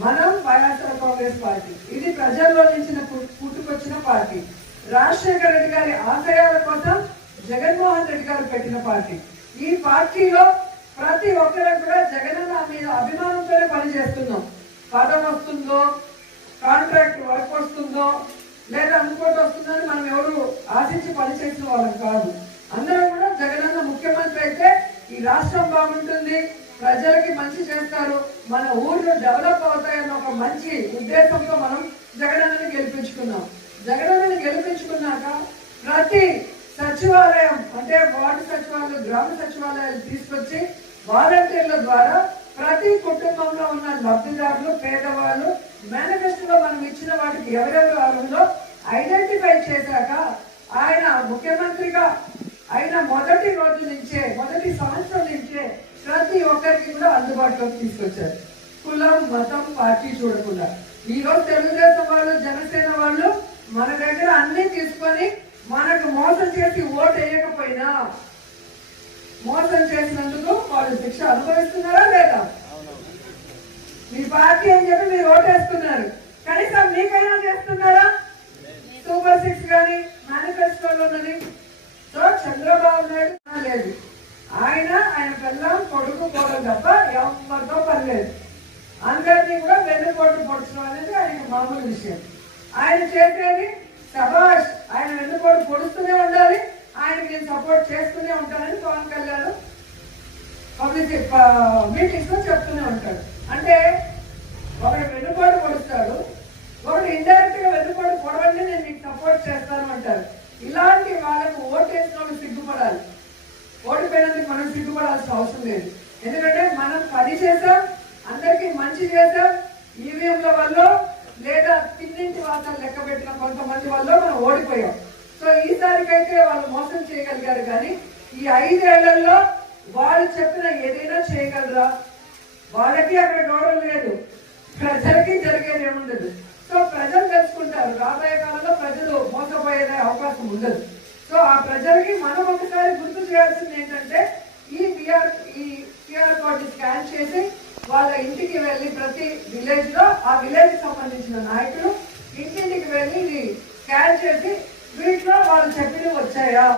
మనం వైఎస్ఆర్ కాంగ్రెస్ పార్టీ, ఇది ప్రజల్లో నుంచి పుట్టుకొచ్చిన పార్టీ. రాజశేఖర రెడ్డి గారి ఆశయాల కోసం జగన్మోహన్ రెడ్డి గారు పెట్టిన పార్టీ. ఈ పార్టీలో ప్రతి ఒక్కరు కూడా జగనన్న మీద అభిమానంతోనే పనిచేస్తున్నాం. పదం వస్తుందో, కాంట్రాక్ట్ వర్క్ వస్తుందో, లేదా ఇంకోటి వస్తుందని మనం ఎవరు ఆశించి పనిచేసిన వాళ్ళం కాదు. అందరం కూడా జగనన్న ముఖ్యమంత్రి అయితే ఈ రాష్ట్రం బాగుంటుంది, ప్రజలకి మంచి చేస్తారు, మన ఊర్లు డెవలప్ అవుతాయన్న ఒక మంచి ఉద్దేశంతో మనం జగనన్నని గెలిపించుకున్నాం. జగనన్నని గెలిపించుకున్నాక ప్రతి సచివాలయం అంటే వార్డు సచివాలయాలు, గ్రామ సచివాలయాలు తీసుకొచ్చి వాలంటీర్ల ద్వారా ప్రతి కుటుంబంలో ఉన్న లబ్ధిదారులు, పేదవాళ్ళు మేనిఫెస్టోలో మనం ఇచ్చిన వాటికి ఎవరెవరు అర్హులో ఐడెంటిఫై చేశాక ఆయన ముఖ్యమంత్రిగా అయిన మొదటి రోజు నుంచే, మొదటి సంవత్సరం నుంచే ప్రతి ఒక్కరికి కూడా అందుబాటులోకి తీసుకొచ్చారు. కులం, మతం, పార్టీ చూడకుండా. ఈ రోజు తెలుగుదేశం వాళ్ళు, జనసేన వాళ్ళు మన దగ్గర అన్ని తీసుకొని మనకు మోసం చేసి ఓటు వేయకపోయినా, మోసం చేసినందుకు వాళ్ళు శిక్ష అనుభవిస్తున్నారా లేదా? మీ పార్టీ అని చెప్పి మీరు ఓటేస్తున్నారు, కనీసం మీకైనా చేస్తున్నారా? సూపర్ 6 కానీ మేనిఫెస్టోలోనని. సో చంద్రబాబు నాయుడు లేదు, ఆయన పిల్లం, కొడుకు, కోడలు తప్ప ఎవరితో పర్లేదు. అందరినీ కూడా వెన్నుపోటు పొడచడం అనేది ఆయనకి మామూలు విషయం. ఆయన చేసేది సభాష్, ఆయన వెన్నుపోటు పొడుస్తూనే ఉండాలి, ఆయనకి నేను సపోర్ట్ చేస్తూనే ఉంటానని పవన్ కళ్యాణ్ పబ్లిక్ మీటింగ్స్ లో చెప్తూనే ఉంటాడు. అంటే ఒకటి వెన్నుపోటు పొడుస్తాడు, ఒకటి ఇండైరెక్ట్ గా వెన్నుపోటు పొడవండి నేను మీకు సపోర్ట్ చేస్తాను అంటారు. ఇలాంటి వాళ్ళకు ఓటేసిన వాళ్ళు సిగ్గుపడాలి. ఓడిపోయినందుకు మనం సిగ్గుపడాల్సిన అవసరం లేదు. ఎందుకంటే మనం పని చేసాం, అందరికీ మంచి చేసాం. ఈవీఎంల వల్ల లేదా తిన్నింటి వాసాలు లెక్క పెట్టిన కొంతమంది వల్ల మనం ఓడిపోయాం. సో ఈసారికైతే వాళ్ళు మోసం చేయగలిగారు, కానీ ఈ 5 ఏళ్లలో వాళ్ళు చెప్పిన ఏదైనా చేయగలరా? వాళ్ళకి అక్కడ గౌరవం లేదు, ప్రజలకి జరిగేది ఏముండదు. సో ప్రజలు తెలుసుకుంటారు, రాబోయే కాలంలో ప్రజలు మోసపోయే అవకాశం ఉండదు. సో ఆ ప్రజలకి మనం ఒకసారి గుర్తు చేయాల్సింది ఏంటంటే ఈ క్యూఆర్ కోడ్ స్కాన్ చేసి వాళ్ళ ఇంటికి వెళ్ళి ప్రతి విలేజ్ లో ఆ విలేజ్ సంబంధించిన నాయకులు ఇంటింటికి వెళ్ళి ఇది స్కాన్ చేసి వీటిలో వాళ్ళు చెప్పినవి వచ్చాయా,